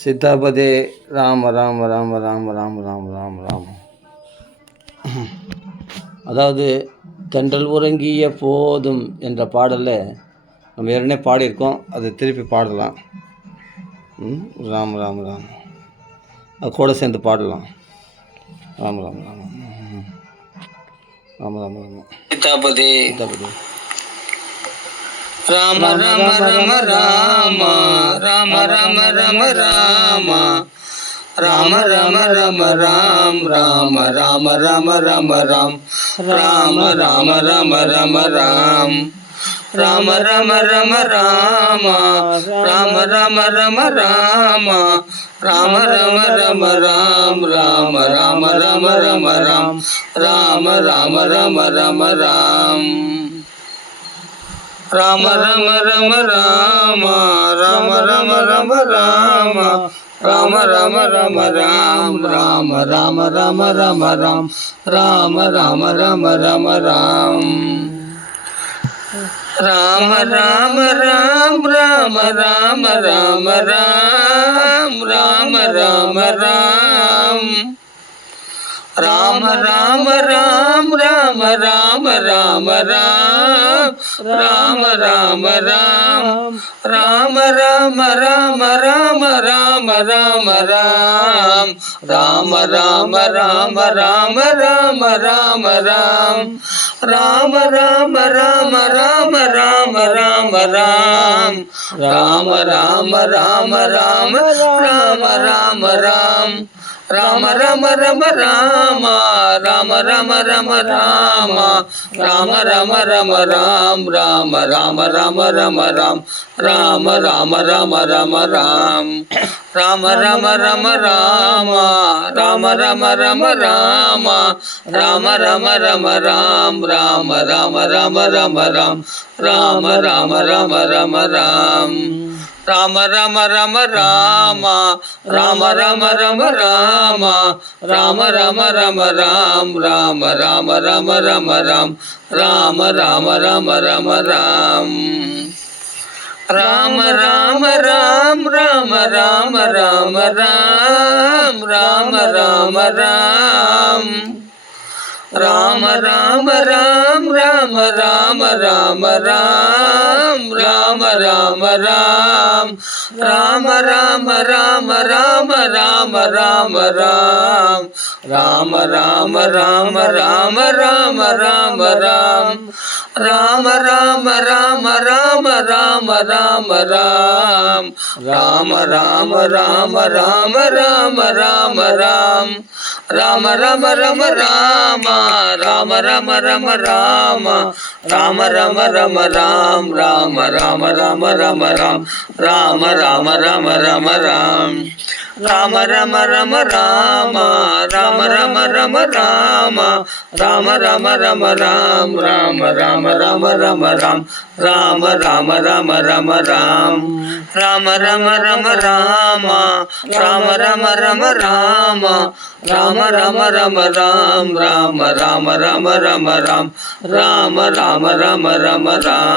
சீதாபதே ராம ராம ராம ராம ராம ராம ராம ராம. அதாவது தென்றல் உறங்கிய போதும் என்ற பாடலில் நம்ம ஏற்கனவே பாடியிருக்கோம், அதை திருப்பி பாடலாம். ராம ராம ராம, அது கூட சேர்ந்து பாடலாம். ராம ராம ராம ராம ராம ராம. சீதாபதே சீதாபதே ராம ராம ராம ராம ராம ராம ராம ராம ராம ராம ராம ராம் ராம ராம ராம ராம ராம் ராம ராம ராம ராம ராம் ராம ராம ராம ராம ராம ராம ராம ராம ராம ராம ராம ராம் ராம ராம ராம ராம ராம் ராம ராம ராம ராம ராம் ராம ராம ராம ராம ராம ராம ராம ராம ராம ராம ராம ராம் ராம ராம ராம ராம ராம் ராம ராம ராம ராம ராம் ராம ராம ராம் ராம ராம ராம ராம் ராம ராம ராம் ராம ராம ராம் ராம ராம ராம ராம் ராம ராம ராம் ராம ராம ராம ராம ராம ராம ராம் ராம ராம ராம ராம ராம ராம ராம் ராம ராம ராம ராம ராம ராம ராம் ராம ராம ராம ராம ராம ராம ராம் ராம ராம ரம ராம ராம ராம ரம ராம ராம ராம ரம ராம் ராம ராம ராம ரம ராம் ராம ராம ராம ரம ராம் ராம ராம ரம ராம ராம ராம ரம ராம ராம ராம ரம ராம் ராம ராம ராம ரம ராம் ராம ராம ராம ரம ராம் ராம ராம ரம ராம ராம ராம ரம ராம ராம ராம ரம ராம் ராம ராம ரம ரம ராம் ராம ராம ரம ரம ராம் ராம ராம ராம் ராம ராம ராம ராம் ராம ராம ராம் ராம ராம ராம் ராம ராம ராம ராம் ராம ராம ராம் ராம ராம ராம ராம ராம ராம ராம் ராம ராம ராம ராம ராம ராம ராம் ராம ராம ராம ராம ராம ராம ராம் ராம ராம ராம ராம ராம ராம ராம் ராம ராம ரம ராம ராம ராம ரம ராம ராம ராம ரம ராம் ராம ராம ராம ரம ராம் ராம ராம ராம ரம ராம் ராம ராம ரம ராம ராம ராம ரம ராம ராம ராம ரம ராம் ராம ராம ராம ரம ராம் ராம ராம ராம ரம ராம் ராம ராம ரம ராம ராம ராம ரம ராம ராம ராம ரம ராம் ராம ராம ராம ரம ராம் ராம ராம ராம ரம ராம் ராம ராம ராம் ராம ராம ராம ராம் ராம ராம ராம் ராம ராம ராம் ராம ராம ராம ராம் ராம ராம ராம் ராம ராம ராம ராம ராம ராம ராம்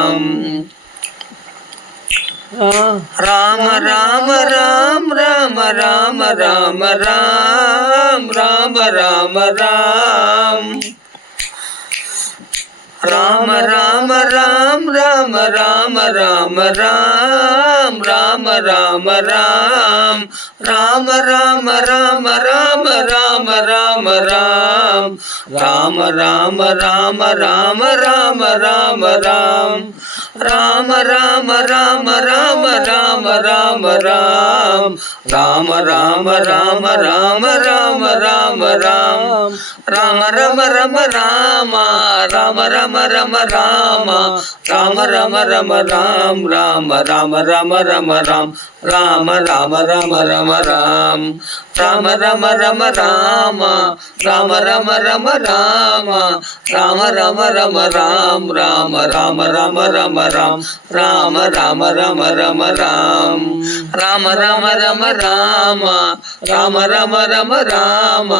ராம ராம ராம ராம ராம ராம ராம் ராம ராம ராம ராம ராம ராம ராம் ராம ராம ராம ராம ராம ராம ராம் ராம ரம ரம ராம ராம ரம ரம ராம ராம ரம ரம ராம் ராம ராம ரம ரம ராம் ராம ராம ரம ரம ராம் ராம ரம ரம ராம ராம ரம ரம ராம ராம ரம ரம ராம் ராம ராம ரம ரம ராம் ராம ராம ரம ரம ராம் ராம ரம ரம ராம ராம ரம ரம ராம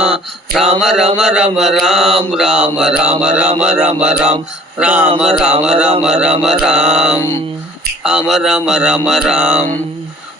ராம ரம ரம ராம் ராம ராம ரம ரம ராம் ராம ராம ரம ரம ராம் ராம ரம ரம ராம்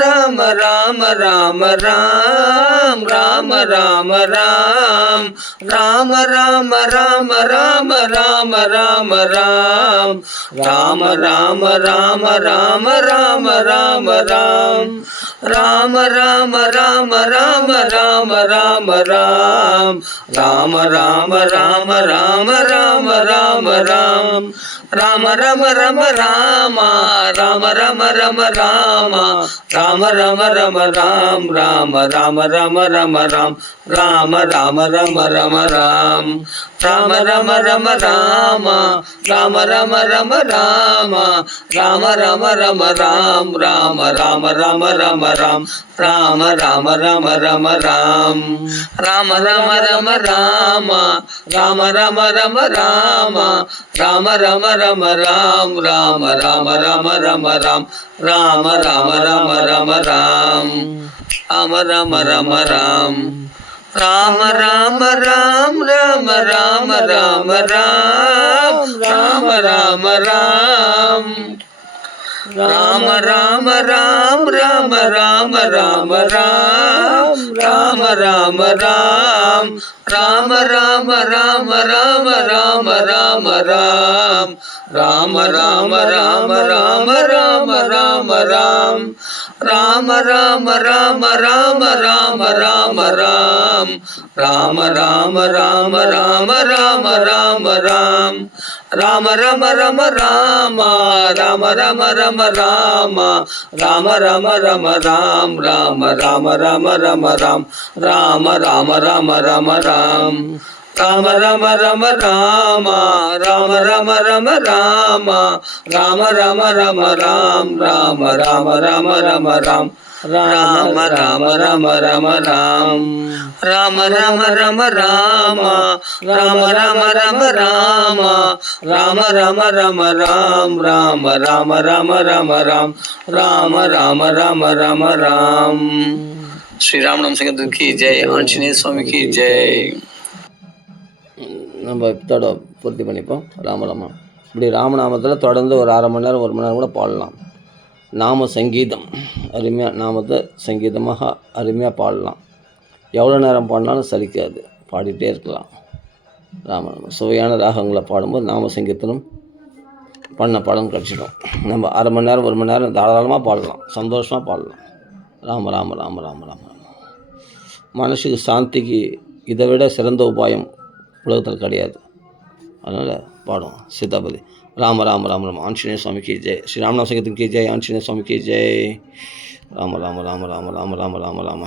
ராம ராம ராம ராம் ராம ராம ராம் ராம ராம ராம ராம ராம ராம ராம் ராம ராம ராம ராம ராம ராம ராம் ராம ராம ராம ராம ராம ராம ராம் ராம ராம ராம ராம ராம ராம ராம் ராம ரம ரம ராம ராம ரம ரம ராம ராம ரம ரம ராம் ராம ராம ரம ரம ராம் ராம ராம ரம ரம ராம் ராம ரம ரம ராம ராம ரம ரம ராம ராம ரம ரம ராம் ராம ராம ரம ரம ராம் ராம ராம ரம ரம ராம் ராம ரம ரம ராம ராம ரம ரம ராம ராம ரம ரம ராம் ராம ராம ரம ரம ராம் ராம ராம ரம ரம ராம் ராம ரம ரம ராம் ராம ராம ராம் ராம ராம ராம ராம் ராம ராம ராம் ராம ராம ராம் ராம ராம ராம ராம் ராம ராம ராம் ராம ராம ராம ராம ராம ராம ராம் ராம ராம ராம ராம ராம ராம ராம் ராம ராம ராம ராம ராம ராம ராம் ராம ராம ராம ராம ராம ராம ராம் ராம ரம ரம ராம ராம ரம ரம ராம ராம ரம ரம ராம் ராம ராம ரம ரம ராம் ராம ராம ரம ரம ராம் ராம ரம ரம ராம ராம ரம ரம ராம ராம ரம ரம ராம் ராம ராம ரம ரம ராம் ராம ராம ரம ரம ராம் ராம ரம ரம ராம ராம ரம ரம ராம ராம ரம ரம ராம் ராம ராம ரம ரம ராம் ராம ராம ரம ரம ராம். ஸ்ரீராமநாம சங்கீதத்துக்கு ஜெய். ஆஞ்சநேய சுவாமிக்கு ஜெய். நம்ம இதோட பூர்த்தி பண்ணிப்போம். ராமராமா இப்படி ராமநாமத்தில் தொடர்ந்து ஒரு அரை மணி நேரம் 1 மணி நேரம் கூட பாடலாம். நாம சங்கீதம் அருமையாக நாமத்தை சங்கீதமாக அருமையாக பாடலாம். எவ்வளோ நேரம் பாடினாலும் சலிக்காது, பாடிட்டே இருக்கலாம். ராமநாமம் சுவையான ராகங்களை பாடும்போது நாம சங்கீதத்திலும் பண்ண படம் கிடச்சிடும். நம்ம அரை மணி நேரம் 1 மணி நேரம் தாராளமாக பாடலாம், சந்தோஷமாக பாடலாம். ராம ராம ராம ராம ராம ராம. மனசுக்கு சாந்திக்கு இதை விட சிறந்த உபாயம் உலகத்தில் கிடையாது. அதனால் பாடும் சீதாபதி. ராம ராம ராம ராம. ஆஞ்சநேய சுவாமிக்கு ஜெய். ஸ்ரீ ராமநாம சங்கீதத்துக்கு ஜெய். ஆஞ்சநேய சுவாமிக்கு ஜெய். ராம ராம ராம ராம ராம ராம ராம ராம.